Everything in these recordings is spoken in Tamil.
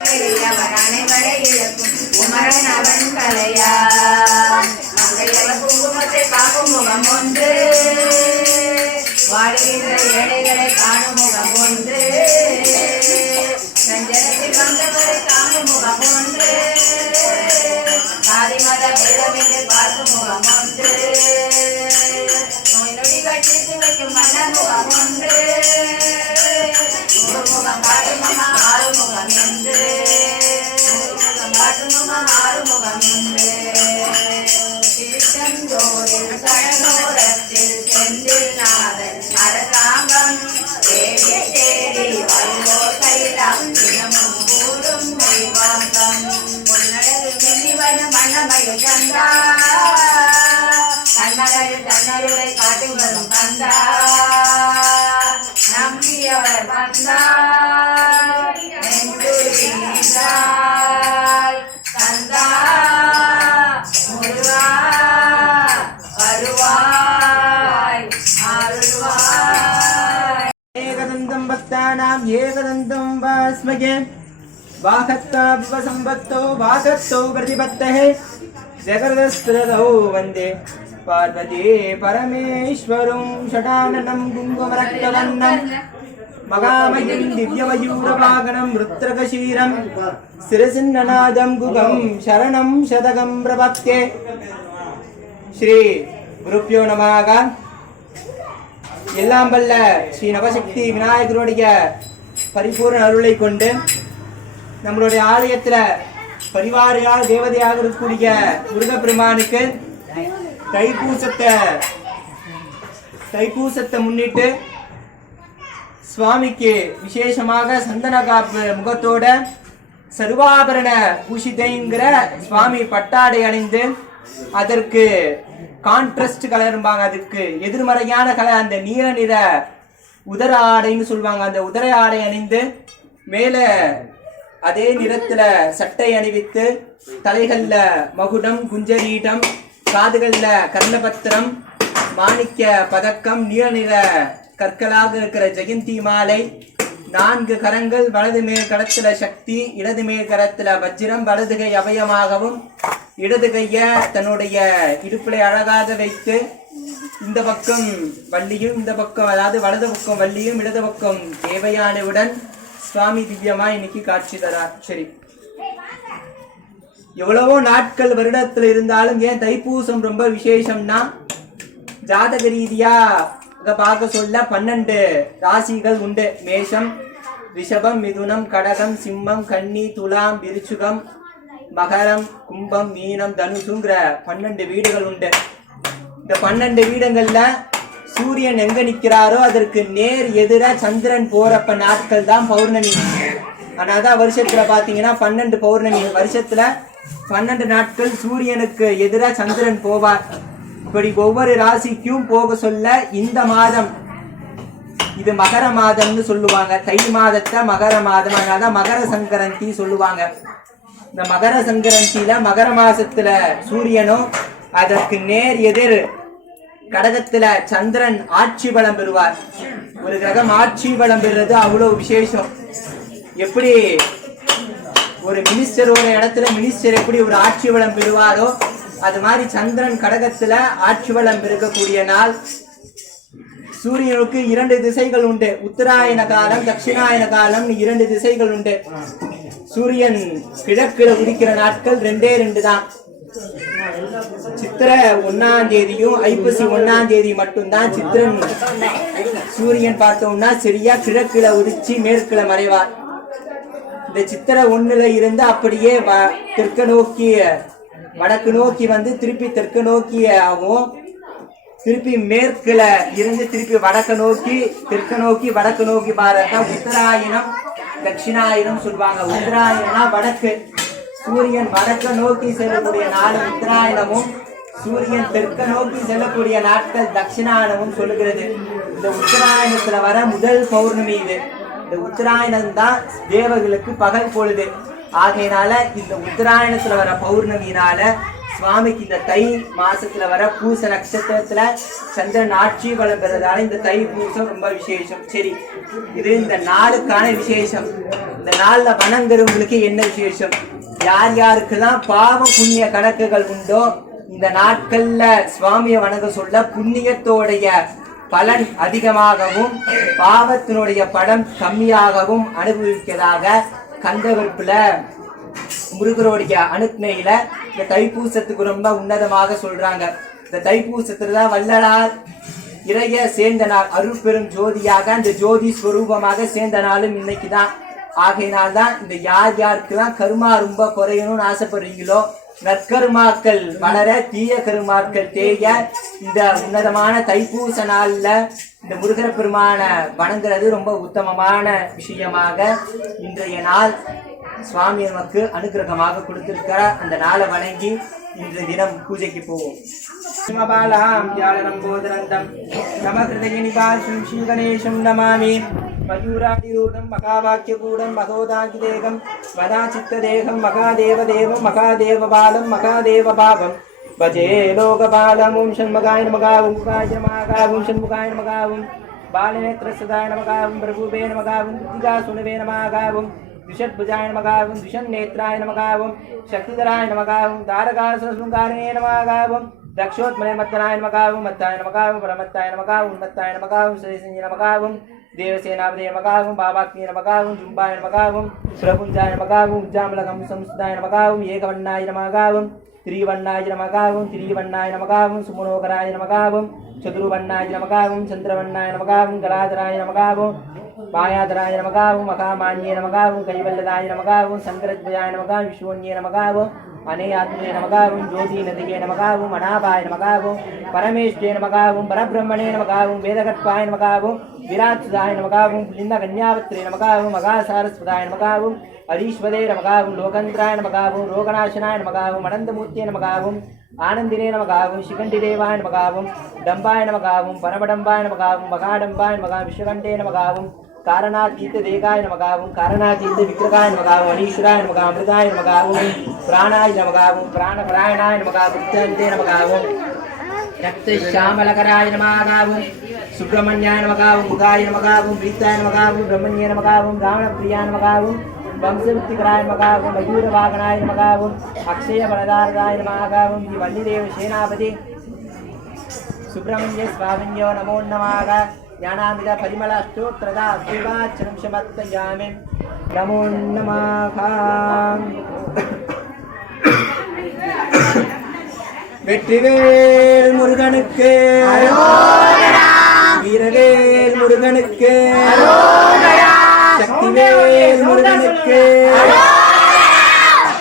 அனைவரை இழக்கும் உமரன் அவன் கலையா மங்கையவர் குங்குமத்தை காக்கும் முகம் ஒன்று வாடுகின்ற ஏழைகளை காணும் முகம் ஒன்று சஞ்சலத்தில் வந்தவரை காணும் முகம் ஒன்று சாதி மத பேதமின்றி பார்க்கும் முகம் ஒன்று நோய் நொடி கட்டித்து வைக்கும் மன்னர் முகம் ஒன்று முகம் காட்டும் முகம் ஆறு முகம் என்று ஆறுமுகம் என்று திருச்செந்தூரில் கடலோரத்தில் செந்தில் நாதன் அரசாங்கம் தேடி தேடி வருவோர் கையிலாம் தினமும் கூடும் வைவாங்கம் பொன்னடகு மின்னிவன மன்னமயில் கந்தா கண்ணகரில் தன்னருளை காட்டி வரும் கந்தா நம்பியவர் வந்தா ஏகதந்தம் வாஸ்மகே வாகத்தாபிவசம்பத்தோ வாகத்தோ பிரதிபத்தஹே ஜகர்தஸ்திரதோ வந்தே பார்வதி பரமேஸ்வரம் ஷடானனம் குங்குமரக்தவர்ணம் மகாமயம் திவ்யமயூரவாகனம் ருத்ரகஷீரம் சிரசின்னநாதம் குகம் சரணம் சதகம் பிரபப்தே. ஸ்ரீ குருப்யோ நமக. எல்லாம் வல்ல ஸ்ரீ நவசக்தி விநாயகருடைய பரிபூர்ண அருளை கொண்டு நம்மளுடைய ஆலயத்துல பரிவாரையாக தேவதையாக இருக்கக்கூடிய முருகப்பெருமானுக்கு தைப்பூசத்தை முன்னிட்டு சுவாமிக்கு விசேஷமாக சந்தன காப்பு முகத்தோட சர்வாபரண பூஷிதைங்கிற சுவாமி பட்டாடை அணிந்து அதற்கு கான்ட்ராஸ்ட் கலர்பாங்க, அதுக்கு எதிர்மறையான கலர் அந்த நீல நிற உதர ஆடைன்னு சொல்லுவாங்க. அந்த உதர ஆடை அணிந்து மேல அதே நிறத்துல சட்டை அணிவித்து தலைகள்ல மகுடம் குஞ்சரீடம் காதுகள்ல கர்ணபத்திரம் மாணிக்க பதக்கம் நீல நிற கற்களாக இருக்கிற ஜெயந்தி மாலை 4 கரங்கள் வலது மேல் கரத்துல சக்தி இடது மேல் கரத்துல வஜ்ரம் வலது கை அபயமாகவும் இடது கைய தன்னுடைய இடுப்பிலை அழகாக வைத்து இந்த பக்கம் வள்ளியும் இந்த பக்கம் அதாவது வலது பக்கம் வள்ளியும் இடது பக்கம் தேவையானவுடன் சுவாமி திவ்யமா இன்னைக்கு காட்சி தரார். சரி, எவ்வளவோ நாட்கள் வருடத்துல இருந்தாலும் ஏன் தைப்பூசம் ரொம்ப விசேஷம்னா ஜாதக ரீதியா பார்க்க சொல்ல 12 ராசிகள் உண்டு. மேஷம் ரிஷபம் மிதுனம் கடகம் சிம்மம் கன்னி துலாம் விருச்சிகம் மகரம் கும்பம் மீனம் தனுசுங்கிற 12 வீடுகள் உண்டு. இந்த 12 வீடுகள்ல சூரியன் எங்க நிக்கிறாரோ அதற்கு நேர் எதிர சந்திரன் போறப்ப நாட்கள் தான் பௌர்ணமி. ஆனாதான் வருஷத்துல பாத்தீங்கன்னா 12 பௌர்ணமி, வருஷத்துல 12 நாட்கள் சூரியனுக்கு எதிர சந்திரன் போவார். இப்படி ஒவ்வொரு ராசிக்கும் போக சொல்ல இந்த மாதம் இது மகர மாதம்னு சொல்லுவாங்க. தை மாதத்தை மகர மாதம், அதனாலதான் மகர சங்கரந்தி சொல்லுவாங்க. இந்த மகர சங்கரந்தியில மகர மாசத்துல சூரியனும் அதற்கு நேர் எதிர் கடகத்துல சந்திரன் ஆட்சி பலம் பெறுவார். ஒரு கிரகம் ஆட்சி பலம் பெறுறது அவ்வளவு விசேஷம். எப்படி ஒரு மினிஸ்டர் ஒரு இடத்துல மினிஸ்டர் எப்படி ஒரு ஆட்சி பலம் பெறுவாரோ அது மாதிரி சந்திரன் கடகத்துல ஆட்சி பலம் பெருக்கக்கூடிய நாள். சூரியனுக்கு 2 திசைகள் உண்டு. உத்தராயண காலம் தட்சிணாயன காலம் 2 திசைகள் உண்டு. சூரியன் கிழக்குல உதிக்கிற நாட்கள் 2 தான். சித்திரை 1ஆம் தேதியும் ஐப்பசி 1ஆம் தேதி மட்டும்தான் சித்திரன் சூரியன் பார்த்தோம்னா சரியா கிழக்குல உதிச்சு மேற்குல மறைவார். இந்த சித்திரை 1ல இருந்து அப்படியே தெற்கு நோக்கி வடக்கு நோக்கி வந்து திருப்பி தெற்கு நோக்கி ஆகும். திருப்பி மேற்குல இருந்து திருப்பி வடக்கு நோக்கி தெற்கு நோக்கி வடக்கு நோக்கி பாருங்க. உத்தராயணம் தட்சிணாயனம் சொல்லுவாங்க. உத்தராயணம்னா வடக்கு, சூரியன் வடக்க நோக்கி செல்லக்கூடிய நாள் உத்தராயணமும் சூரியன் தெற்க நோக்கி செல்லக்கூடிய நாட்கள் தட்சிணாயனமும் சொல்லுகிறது. இந்த உத்தராயணத்துல வர முதல் பௌர்ணமி இது. இந்த உத்தராயணம் தான் தேவர்களுக்கு பகல் பொழுது. ஆகையினால இந்த உத்தராயணத்துல வர பௌர்ணமியினால சுவாமிக்கு இந்த தை மாசத்துல வர பூச நட்சத்திரத்துல சந்திரன் ஆட்சி பலம் பெறதால இந்த தை பூசம் ரொம்ப விசேஷம். சரி, இது இந்த நாளுக்கான விசேஷம். இந்த நாள்ல வணங்குறவங்களுக்கு என்ன விசேஷம்? யார் யாருக்கெல்லாம் பாவ புண்ணிய கணக்குகள் உண்டோ இந்த நாட்கள்ல சுவாமியை வணங்க சொல்ல புண்ணியத்தோடைய பலன் அதிகமாகவும் பாவத்தினுடைய பலம் கம்மியாகவும் அனுபவிக்கிறதாக கந்தவெற்புல முருகருடைய அனுக்னையில இந்த தைப்பூசத்துக்கு ரொம்ப உன்னதமாக சொல்றாங்க. இந்த தைப்பூசத்துலதான் வள்ளலார் இறைய சேர்ந்த நாள், அருள் பெரும் ஜோதியாக அந்த ஜோதி ஸ்வரூபமாக சேர்ந்த நாளும் இன்னைக்குதான். ஆகையினால்தான் இந்த யார் யாருக்கெல்லாம் கருமா ரொம்ப குறையணும்னு ஆசைப்படுறீங்களோ, நற்கருமாக்கள் வளர தீய கருமாக்கள் தேய இந்த உன்னதமான தைப்பூச நாள்ல இந்த முருகர் பெருமான வணங்குறது ரொம்ப உத்தமமான விஷயமாக இன்றைய நாள் சுவாமி நமக்கு அனுகிரகமாக கொடுத்திருக்கிற அந்த நாளை வணங்கி இன்றைய தினம் பூஜைக்கு போவோம். கணேசம் நமாமி மயூராதிரூடம் மகாவாக்கியகூடம் மகோதாகிதேகம் மதாசித்ததேகம் மகாதேவதேவம் மகாதேவபாலம் மகாதேவபாவம் பஜே லோகபாலம் ஷண்முகாய நமகாவும் முகாய நமகாவும் ஷண்முகாய நமகாவும் பாலநேத்திரசதாய நமகாவும் பிரபுவே நமகாவும் கிருத்திகா சுனவே நமகாவும் द्विषद्भुजाय नमः द्विषन्नेत्राय नमः शक्तिधराय नमः तारकासुरशृङ्गारिणे नमः दक्षोत्मने मत्तनाय नमः मत्ताय नमः परमत्ताय नमः उन्मत्ताय नमः श्रीसंजय नमः देवसेनापदे नमः बाबाग्ने नमः जुम्बाय नमः प्रपुञ्जाय नमः उज्जामलकं संस्थिताय नमः एकवर्णाय नमः त्रिवर्णाय नमः त्रिवर्णाय नमः सुमनोकराय नमः चतुर्वर्णाय नमः चन्द्रवर्णाय नमः गलाधराय नमः मायाधराय नमः महामान्ये नमः कैवल्यदाय नमः शंकरध्वजाय नमः विश्वन्ये नमः अनेयात्मने नमः ज्योतिनदिगे नमः मनाभाय नमः परमेश्वरे नमः परब्रह्मणे नमः वेदकत्वाय नमः विराट्सुदाय नमः पुलिन्दकन्यावत्रे नमः मगासारस्वताय नमः हरीश्वरे नमः लोकन्त्राय नमः रोगनाशनाय नमः अनन्तमूर्ते नमः आनंदिने नमः शिखंडिदेवाय नमः डंबाय नमः परमडंबाय नमः मगाडंबाय नमः विश्वकंठे नमः कारणातीत देगाय नमः कारणातीत विग्रहाय नमः अनीश्वराय नमः अमृताय नमः प्राणाय नमः प्राणपरायणाय नमः कृत्यन्ते नमः रक्तश्यामलकराय नमः सुब्रह्मण्याय नमः मुगाय नमः प्रीताय नमः ब्रह्मण्ये नमः ब्राह्मणप्रियाय नमः वंशवृत्तिकराय नमः मयूरवाहनाय नमः अक्षय बलदारदाय नमः वल्लीदेव सेनापति सुब्रह्मण्य स्वामिन्यो नमो नमः ज्ञानामृत परिमल अष्टोत्तरदा अद्वैवाचनं समर्पयामि नमो नमः வெற்றிவேல் முருகனுக்கு வீரவேல் முருகனுக்கு சக்திவேல் முருகனுக்கு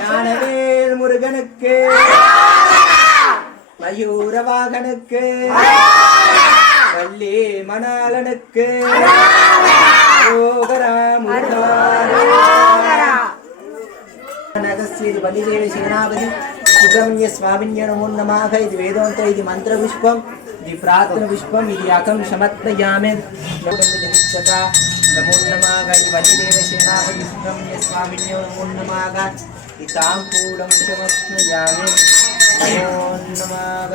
ஞானவேல் முருகனுக்கு மயூரவாகனுக்கு வள்ளி மணாலனுக்கு வள்ளிதேவி சேனாபதி सुब्रह्मण्य स्वामिन्य नमो नमः इति वेदोक्त इति मन्त्रपुष्पम् इति प्रार्थनापुष्पम् इति अकं समर्पयामि नमो नमः इति वल्लीदेव सेनापति सुब्रह्मण्य स्वामिन्य नमो नमः इति ताम्बूलं समर्पयामि नमो नमः